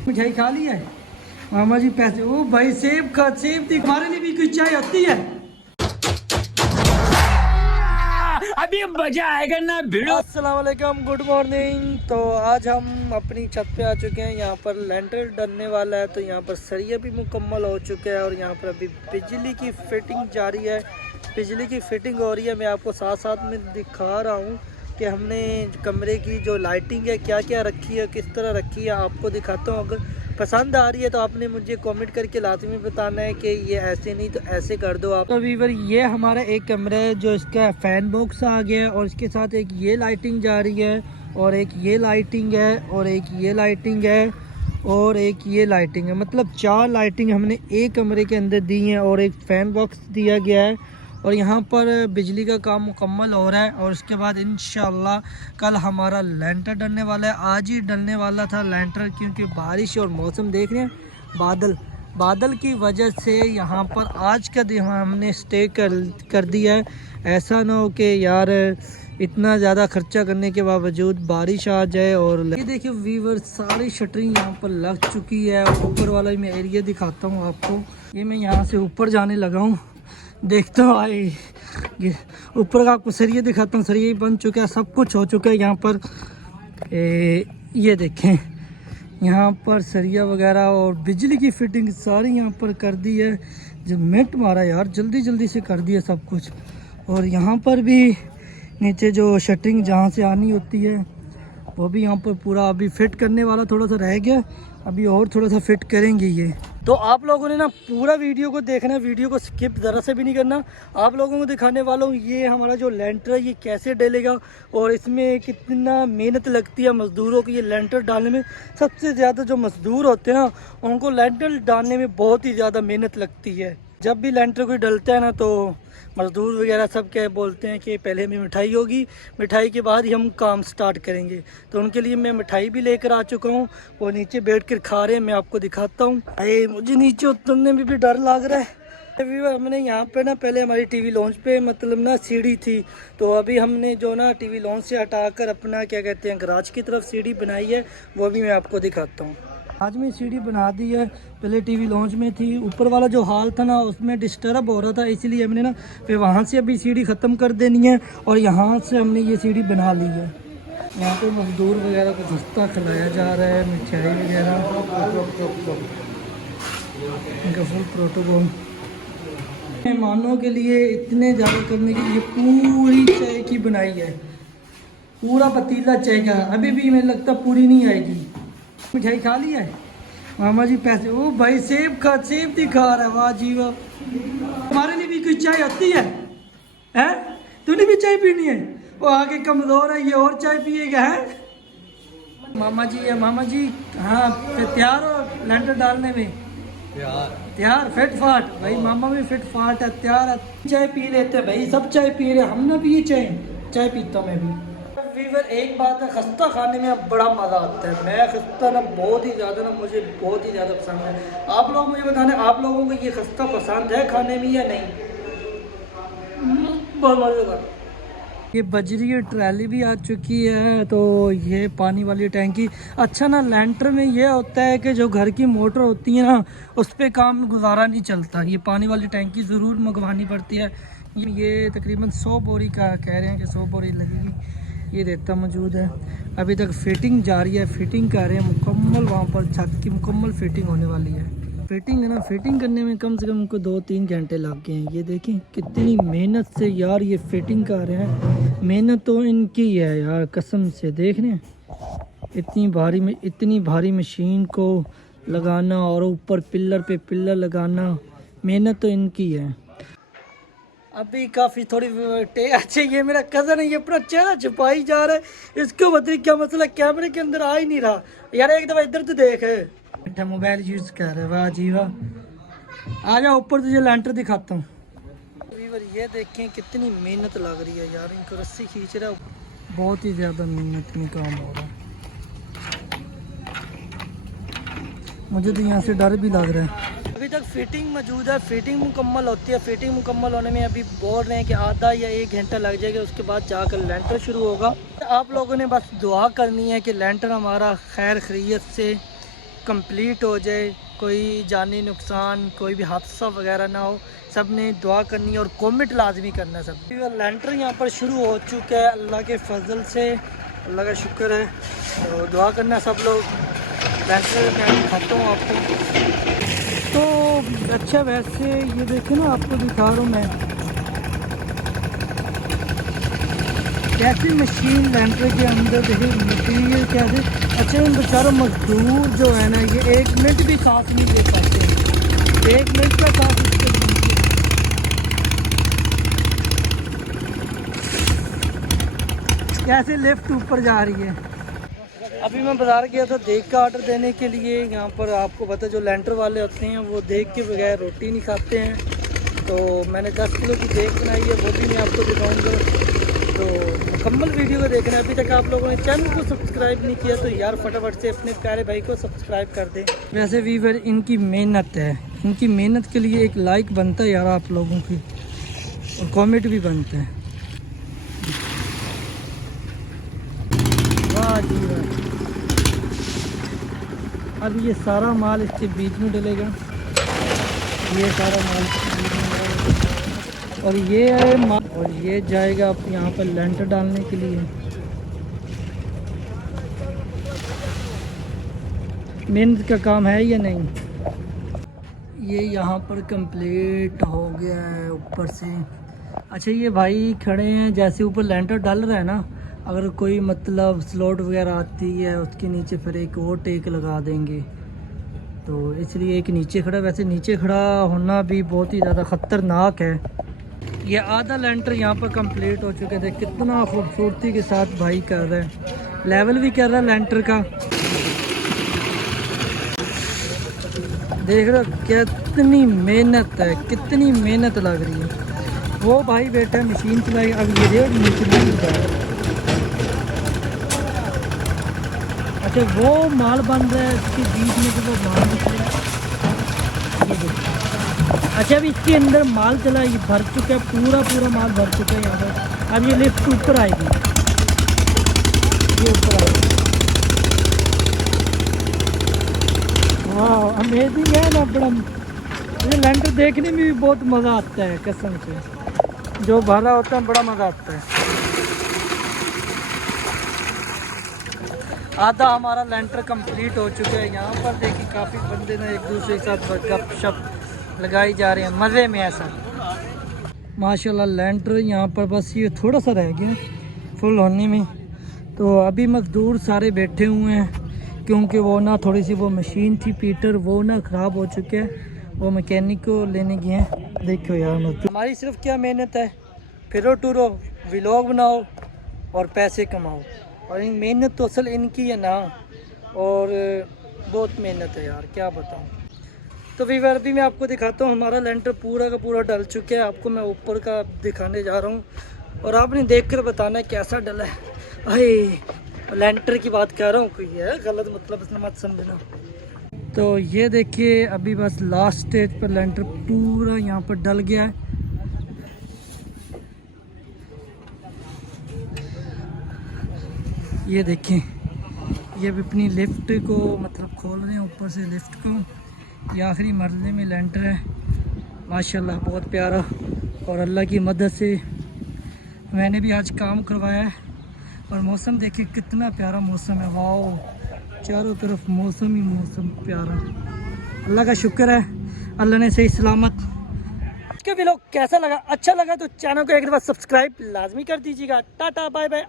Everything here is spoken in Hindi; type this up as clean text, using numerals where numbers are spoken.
मिठाई खा ली है मामा जी? पैसे ओ भाई सेब खा, सेब थी। हमारे लिए भी कोई चाय होती है? अभी मजा आएगा ना भिड़ो। अस्सलाम वालेकुम, गुड मॉर्निंग। तो आज हम अपनी छत पे आ चुके हैं। यहाँ पर लेंटर डलने वाला है, तो यहाँ पर सरिया भी मुकम्मल हो चुका है और यहाँ पर अभी बिजली की फिटिंग जारी है। बिजली की फिटिंग हो रही है। मैं आपको साथ साथ में दिखा रहा हूँ कि हमने कमरे की जो लाइटिंग है क्या क्या रखी है, किस तरह रखी है, आपको दिखाता हूँ। अगर पसंद आ रही है तो आपने मुझे कमेंट करके लाजमी बताना है कि ये ऐसे नहीं तो ऐसे कर दो आप। तो वीवर ये हमारा एक कमरा है जो इसका फ़ैन बॉक्स आ गया है और इसके साथ एक ये लाइटिंग जा रही है और एक ये लाइटिंग है और एक ये लाइटिंग है और एक ये लाइटिंग है। मतलब 4 लाइटिंग हमने एक कमरे के अंदर दी हैं और एक फ़ैन बॉक्स दिया गया है। और यहाँ पर बिजली का काम मुकम्मल हो रहा है और उसके बाद इंशाल्लाह कल हमारा लेंटर डलने वाला है। आज ही डलने वाला था लेंटर, क्योंकि बारिश और मौसम देख रहे हैं, बादल की वजह से यहाँ पर आज का दिन हमने स्टे कर दिया है। ऐसा ना हो कि यार इतना ज़्यादा खर्चा करने के बावजूद बारिश आ जाए। और ये देखिए वीवर, सारी शटरिंग यहाँ पर लग चुकी है। ऊपर वाला मैं एरिया दिखाता हूँ आपको। ये मैं यहाँ से ऊपर जाने लगा हूँ, देखता हूँ भाई ऊपर का आपको सरिया दिखाता हूँ। सरिया बन चुका है, सब कुछ हो चुका है यहाँ पर। ये देखें यहाँ पर सरिया वगैरह और बिजली की फिटिंग सारी यहाँ पर कर दी है। जो मिनट मारा यार, जल्दी जल्दी से कर दिया सब कुछ। और यहाँ पर भी नीचे जो शटरिंग जहाँ से आनी होती है वो भी यहाँ पर पूरा अभी फिट करने वाला थोड़ा सा रह गया, अभी और थोड़ा सा फिट करेंगे ये। तो आप लोगों ने ना पूरा वीडियो को देखना है, वीडियो को स्किप ज़रा से भी नहीं करना। आप लोगों को दिखाने वाला हूँ ये हमारा जो लेंटर है ये कैसे डलेगा और इसमें कितना मेहनत लगती है मज़दूरों को ये लेंटर डालने में। सबसे ज़्यादा जो मज़दूर होते हैं ना, उनको लेंटर डालने में बहुत ही ज़्यादा मेहनत लगती है। जब भी लेंटर कोई डलता है ना तो मज़दूर वगैरह सब क्या बोलते हैं कि पहले हमें मिठाई होगी, मिठाई के बाद ही हम काम स्टार्ट करेंगे। तो उनके लिए मैं मिठाई भी लेकर आ चुका हूँ, वो नीचे बैठ कर खा रहे हैं, मैं आपको दिखाता हूँ। अरे मुझे नीचे उतरने में भी डर लग रहा है। हमने यहाँ पे ना पहले हमारी टीवी लॉन्च पे मतलब ना सीढ़ी थी, तो अभी हमने जो ना टीवी लॉन्च से हटाकर अपना क्या कहते हैं गराज की तरफ सीढ़ी बनाई है, वो भी मैं आपको दिखाता हूँ। आज में सीढ़ी बना दी है, पहले टीवी लॉन्च में थी। ऊपर वाला जो हाल था ना उसमें डिस्टर्ब हो रहा था, इसलिए हमने ना फिर वहाँ से अभी सीढ़ी ख़त्म कर देनी है और यहाँ से हमने ये सीढ़ी बना ली है। यहाँ पे मजदूर वगैरह को नाश्ता खिलाया जा रहा है, मिठाई वगैरह, इनका फुल प्रोटोकॉल। मेहमानों के लिए इतने ज़्यादा करने के लिए पूरी चाय की बनाई है, पूरा पतीला चाय का। अभी भी मुझे लगता पूरी नहीं आएगी। मिठाई खा ली है मामा जी? पैसे ओ भाई सेब खा, सेब थी खा रहा है। वाह जी वाह। हमारे लिए भी कोई चाय होती है? हैं? तूने भी चाय पीनी है? वो आगे कमज़ोर है, ये और चाय पिएगा है? मामा जी है, मामा जी हाँ तैयार हो लेंटर डालने में? तैयार फिट फाट भाई, मामा भी फिट फाट है, तैयार है। चाय पी लेते हैं भाई, सब चाय पी रहे हैं, हम ना पिए चाय पीता हूँ मैं भी। वीवर एक बात है, खस्ता खाने में अब बड़ा मज़ा आता है। मैं खस्ता ना बहुत ही ज़्यादा ना मुझे बहुत ही ज़्यादा पसंद है। आप लोग मुझे बताना, आप लोगों को ये खस्ता पसंद है खाने में या नहीं? बहुत मज़ेदार। ये बजरी ट्रैली भी आ चुकी है, तो ये पानी वाली टैंकी। अच्छा ना लेंटर में ये होता है कि जो घर की मोटर होती है ना उस पर काम गुजारा नहीं चलता, ये पानी वाली टैंकी ज़रूर मंगवानी पड़ती है। ये तकरीबन 100 बोरी का कह रहे हैं कि 100 बोरी लगेगी। ये रेता मौजूद है, अभी तक फिटिंग जारी है, फिटिंग कर रहे हैं मुकम्मल। वहाँ पर छत की मुकम्मल फिटिंग होने वाली है। फिटिंग है ना, फिटिंग करने में कम से कम उनको 2-3 घंटे लग गए हैं। ये देखें कितनी मेहनत से यार ये फिटिंग कर रहे हैं। मेहनत तो इनकी है यार कसम से, देख रहे हैं इतनी भारी मशीन को लगाना और ऊपर पिलर पे पिलर लगाना, मेहनत तो इनकी है। अभी काफ़ी थोड़ी अच्छा ये मेरा कज़न है, ये अपना चेहरा छुपाई जा रहा है। इसको बताइए क्या मसला, कैमरे के अंदर आ ही नहीं रहा यार। एक दफ़ा इधर तो देख, बेटा मोबाइल यूज़ कर रहे। वाह जी वाह। आ जाओ ऊपर तुझे लेंटर दिखाता हूँ। ये देखें कितनी मेहनत लग रही है यार, इनको रस्सी खींच रहा है, बहुत ही ज़्यादा मेहनत में काम हो रहा है। मुझे तो यहाँ से डर भी लग रहा है। अभी तक फिटिंग मौजूद है, फिटिंग मुकम्मल होती है। फिटिंग मुकम्मल होने में अभी बोल रहे हैं कि आधा या 1 घंटा लग जाएगा, उसके बाद जाकर लेंटर शुरू होगा। आप लोगों ने बस दुआ करनी है कि लेंटर हमारा खैर खैरियत से कंप्लीट हो जाए, कोई जानी नुकसान, कोई भी हादसा वगैरह ना हो। सब ने दुआ करनी है और कमेंट लाजमी करना है सब। लेंटर यहाँ पर शुरू हो चुका है अल्लाह के फजल से, अल्लाह का शुक्र है। तो दुआ करना सब लोग। लेंटर मैं दिखाता हूँ आपको। तो अच्छा वैसे ये देखें ना, आपको दिखा रहा हूँ मैं कैसी मशीन लेंटर के अंदर देखिए मटीरियल क्या है। अच्छा इन बेचारों मजदूर जो है ना, ये 1 मिनट भी साथ नहीं दे पाते। 1 मिनट का साथ इसके कैसे लिफ्ट ऊपर जा रही है। अभी मैं बाज़ार गया था देख का ऑर्डर देने के लिए। यहाँ पर आपको पता है जो लेंटर वाले होते हैं वो देख के बगैर रोटी नहीं खाते हैं। तो मैंने 10 किलो की देख बनाई है, वो भी मैं आपको दिखाऊंगा। तो मुकम्मल वीडियो को देखना है। अभी तक आप लोगों ने चैनल को सब्सक्राइब नहीं किया तो यार फटाफट से अपने प्यारे भाई को सब्सक्राइब कर दें। वैसे वीवर इनकी मेहनत है, इनकी मेहनत के लिए एक लाइक बनता है यार आप लोगों की, और कमेंट भी बनते हैं। वाह जी वाह। अब ये सारा माल इसके बीच में डलेगा, ये सारा माल इसके बीच में डलेगा। और ये है माल, और ये जाएगा आप यहाँ पर लेंटर डालने के लिए। मेहनत का काम है या नहीं। ये यहाँ पर कंप्लीट हो गया है ऊपर से। अच्छा ये भाई खड़े हैं, जैसे ऊपर लेंटर डाल रहा है ना, अगर कोई मतलब स्लॉट वगैरह आती है उसके नीचे फिर एक और टेक लगा देंगे, तो इसलिए एक नीचे खड़ा। वैसे नीचे खड़ा होना भी बहुत ही ज़्यादा ख़तरनाक है। ये आधा लेंटर यहाँ पर कंप्लीट हो चुके थे। कितना खूबसूरती के साथ भाई कर रहे हैं, लेवल भी कर रहा है लेंटर का। देख रहे हो कितनी मेहनत है, कितनी मेहनत लग रही है। वो भाई बैठा मशीन चलाई, अब ये रेड नीचे नहीं जा रहा। अच्छा वो माल बन रहा है इसके बीच में, जो वो माल निकला ये देखो। अच्छा अब इसके अंदर माल चला, ये भर चुका है, पूरा माल भर चुका है यहाँ पर। अब ये लिफ्ट ऊपर आएगी, ये ऊपर आएगी। वाह अमेजिंग है ना, बड़ा ये लेंटर देखने में भी बहुत मज़ा आता है कसम से। जो भरा होता है बड़ा मज़ा आता है। आधा हमारा लेंटर कंप्लीट हो चुका है। यहाँ पर देखिए काफ़ी बंदे ना एक दूसरे के साथ गपशप लगाई जा रहे हैं मज़े में ऐसा। माशाल्लाह लेंटर यहाँ पर बस ये थोड़ा सा रह गया फुल होने में। तो अभी मज़दूर सारे बैठे हुए हैं, क्योंकि वो ना थोड़ी सी वो मशीन थी पीटर, वो ना ख़राब हो चुके हैं, वो मैकेनिक को लेने गए हैं। देखो यार मज़दूर, हमारी सिर्फ क्या मेहनत है, फिरो टूरो व्लॉग बनाओ और पैसे कमाओ। और इन मेहनत तो असल इनकी है ना, और बहुत मेहनत है यार क्या बताऊँ। तो वीवर अभी मैं आपको दिखाता हूँ, हमारा लेंटर पूरा का पूरा डल चुका है। आपको मैं ऊपर का दिखाने जा रहा हूँ और आपने देखकर बताना है कैसा डला है। अरे लेंटर की बात कर रहा हूँ, कोई है गलत मतलब इसने मत समझना। तो ये देखिए अभी बस लास्ट स्टेज पर लेंटर पूरा यहाँ पर डल गया है। ये देखें, ये अभी अपनी लिफ्ट को मतलब खोल रहे हैं ऊपर से लिफ्ट को। ये आखिरी मरले में लेंटर है, माशाल्लाह बहुत प्यारा। और अल्लाह की मदद से मैंने भी आज काम करवाया है। और मौसम देखिए कितना प्यारा मौसम है, वाह चारों तरफ मौसम ही मौसम प्यारा। अल्लाह का शुक्र है, अल्लाह ने सही सलामत। के व्लॉग कैसा लगा, अच्छा लगा तो चैनल को एक बार सब्सक्राइब लाजमी कर दीजिएगा। Tata bye bye.